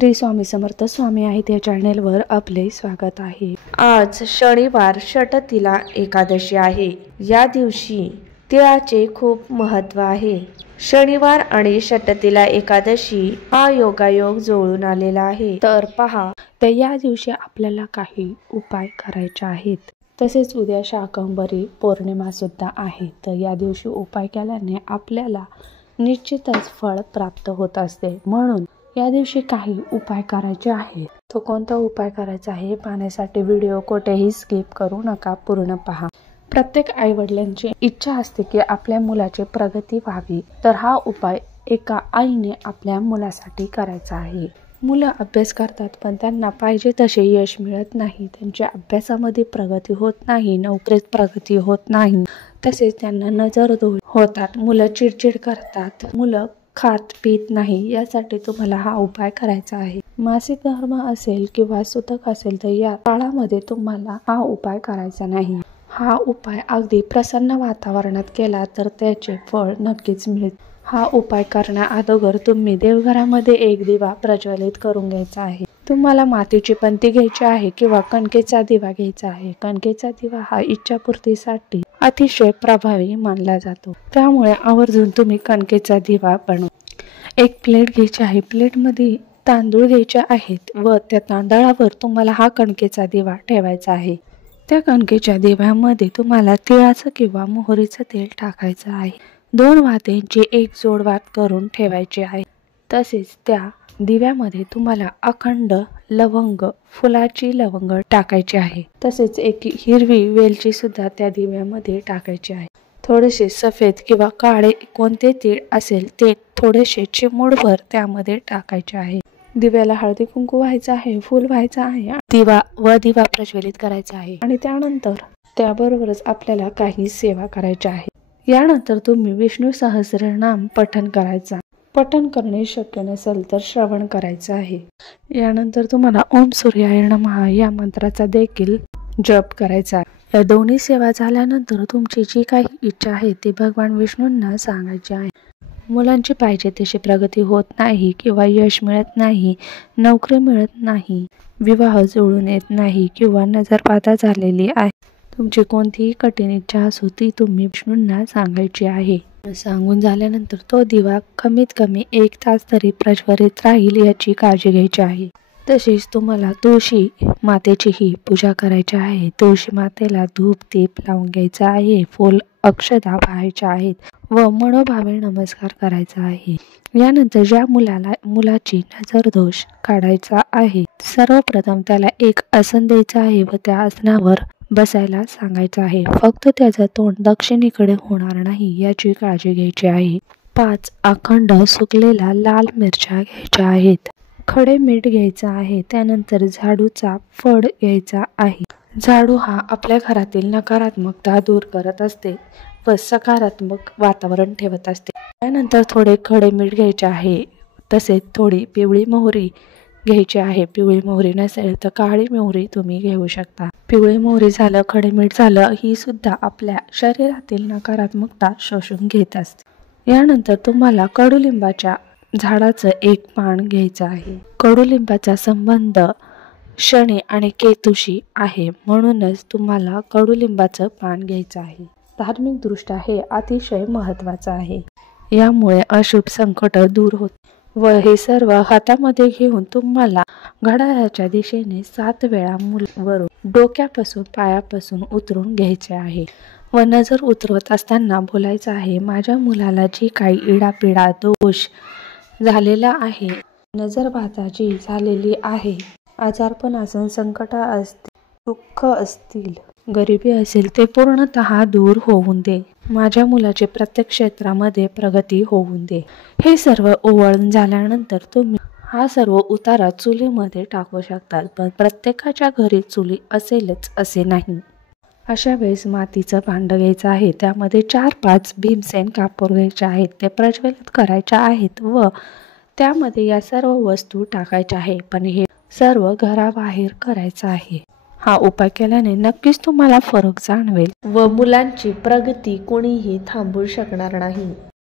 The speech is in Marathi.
श्री स्वामी समर्थ स्वामी आहेत या चॅनेलवर आपले स्वागत आहे। आज शनिवार षटतिला एकादशी आहे। या दिवशी तिळाचे खूप महत्त्व आहे। शनिवार आणि षटतिला एकादशी हा योगायोग जुळून आलेला आहे। तर पहा, तर या दिवशी आपल्याला काही उपाय करायचे आहेत। तसेच उद्या शाकंभरी पौर्णिमा सुद्धा आहे। तर या दिवशी उपाय केल्याने आपल्याला निश्चितच फळ प्राप्त होत असते। म्हणून या दिवशी काही उपाय करायचे आहेत। तो कोणता उपाय करायचा आहे पाहण्यासाठी व्हिडिओ कोठेही स्किप करू नका, पूर्ण पहा। प्रत्येक आईवडिलांची इच्छा असते की आपल्या मुलाची प्रगती व्हावी। तर हा उपाय एका आईने आपल्या मुलासाठी करायचा आहे। मुलं अभ्यास करतात पण त्यांना पाहिजे तसे यश मिळत नाही। त्यांच्या अभ्यासामध्ये प्रगती होत नाही, नोकरीत प्रगती होत नाही, तसेच त्यांना नजरदोष होतात, मुलं चिडचिड करतात, मुलं खात पीत नाही। यासाठी तुम्हाला हा उपाय करायचा आहे। मासिक धर्म असेल किंवा सुतक असेल तर या काळामध्ये तुम्हाला हा उपाय करायचा नाही। हा उपाय अगदी प्रसन्न वातावरणात केला तर त्याचे फळ नक्कीच मिळेल। हा उपाय करण्या अगोदर तुम्ही देवघरामध्ये एक दिवा प्रज्वलित करून घ्यायचा आहे। तुम्हाला मातीची पंती घ्यायची आहे किंवा कणकेचा दिवा घ्यायचा आहे। कणकेचा दिवा हा इच्छापूर्तीसाठी अतिशय प्रभावी मानला जातो, त्यामुळे आवर्जून तुम्ही कणकेचा दिवा बनवा। एक प्लेट घ्यायची आहे। प्लेटमध्ये तांदूळ घ्यायचे आहेत व त्या तांदळावर तुम्हाला हा कणकेचा दिवा ठेवायचा आहे। त्या कणकेच्या दिव्यामध्ये तुम्हाला तिळाचं किंवा मोहरीचं तेल टाकायचं आहे। 2 वातींची एक जोडवात करून ठेवायची आहे। तसेच त्या दिव्यामध्ये तुम्हाला अखंड लवंग, फुलाची लवंग टाकायची आहे। तसेच एक हिरवी वेलची सुद्धा त्या दिव्यामध्ये टाकायची आहे। थोडेसे सफेद किंवा काळे कोणते तीळ असेल ते थोडेसे चिमूटभर त्यामध्ये टाकायचे आहे। दिव्याला हळदी कुंकू व्हायचा आहे, फूल व्हायचा आहे, दिवा प्रज्वलित करायचा आहे आणि त्यानंतर त्याबरोबरच आपल्याला काही सेवा करायची आहे। यानंतर तुम्ही विष्णू सहस्रनाम पठण करायचा। पठण करणे शक्य नसेल तर श्रवण करायचं आहे। यानंतर तुम्हाला ओम सूर्याय नमः या मंत्राचा देखील जप करायचा आहे। या दोन्ही सेवा झाल्यानंतर तुमची जी काही इच्छा आहे ती भगवान विष्णूंना सांगायची आहे। मुलांची पाहिजे तशी प्रगती होत नाही किंवा यश मिळत नाही, नोकरी मिळत नाही, विवाह जुळून येत नाही किंवा नजरबाधा झालेली आहे, तुमची कोणतीही कठीण इच्छा असो ती तुम्ही विष्णूंना सांगायची आहे। सांगून झाल्यानंतर तो दिवा कमीत कमी 1 तास तरी प्रज्वलित राहील याची काळजी घ्यायची आहे। तसेच तुम्हाला तुळशी मातेचीही पूजा करायची आहे। तुळशी मातेला धूप दीप लावून घ्यायचा आहे, फूल अक्षता वाहायच्या आहेत व मनोभावे नमस्कार करायचा आहे। यानंतर ज्या मुलाची नजर दोष काढायचा आहे, सर्वप्रथम त्याला एक आसन द्यायचं आहे व त्या आसनावर बसायला सांगायचं आहे। फक्त त्याचं तोंड दक्षिणेकडे होणार नाही याची काळजी घ्यायची आहे। 5 अखंड सुकलेल्या लाल मिरच्या घ्यायच्या आहेत। खडे मीठ घ्यायचं आहे। त्यानंतर झाडूचा फळ घ्यायचा आहे। झाडू हा आपल्या घरातील नकारात्मकता दूर करत असते व सकारात्मक वातावरण ठेवत असते। त्यानंतर थोडे खडे मीठ घ्यायचे आहे। तसेच थोडी पिवळी मोहरी घ्यायची आहे। पिवळी मोहरी नसेल तर काळी मोहरी तुम्ही घेऊ शकता। पिवळी मोहरी झालं, खडे मीठ झालं, ही सुद्धा आपल्या शरीरातील नकारात्मकता शोषून घेत असते। यानंतर तुम्हाला कडुलिंबाच्या झाडाचं एक पान घ्यायचं आहे। कडुलिंबाचा संबंध शनी आणि केतूशी आहे, म्हणूनच तुम्हाला कडुलिंबाचं पान घ्यायचं आहे। धार्मिक दृष्ट्या हे अतिशय महत्त्वाचं आहे। यामुळे अशुभ संकट दूर होत व हे सर्व हातामध्ये घेऊन तुम्हाला घड्याळाच्या दिशेने 7 वेळा वरून डोक्यापासून पायापासून उतरून घ्यायचे आहे व नजर उतरवत असताना बोलायचं आहे, माझ्या मुलाला जी काही इडापिडा दोष झालेला आहे, नजरबाधा जी झालेली आहे, आजारपण असेल, संकट असतील, दुःख असतील, गरिबी असेल, ते पूर्णतः दूर होऊन दे। माझ्या मुलाची प्रत्येक क्षेत्रामध्ये प्रगती होऊन दे। हे सर्व ओवाळून झाल्यानंतर तुम्ही हा सर्व उतारा चुलीमध्ये टाकू शकतात, पण प्रत्येकाच्या घरी चुली असेलच असे नाही। अशा वेळेस मातीचं भांडं घ्यायचं आहे। त्यामध्ये 4-5 भीमसेन कापूर घ्यायचे आहेत, ते प्रज्वलित करायचे आहेत व त्यामध्ये या सर्व वस्तू टाकायच्या आहे, पण हे सर्व घराबाहेर करायचं आहे। हा उपाय केल्याने नक्कीच तुम्हाला फरक जाणवेल व मुलांची प्रगती कोणीही थांबवू शकणार नाही।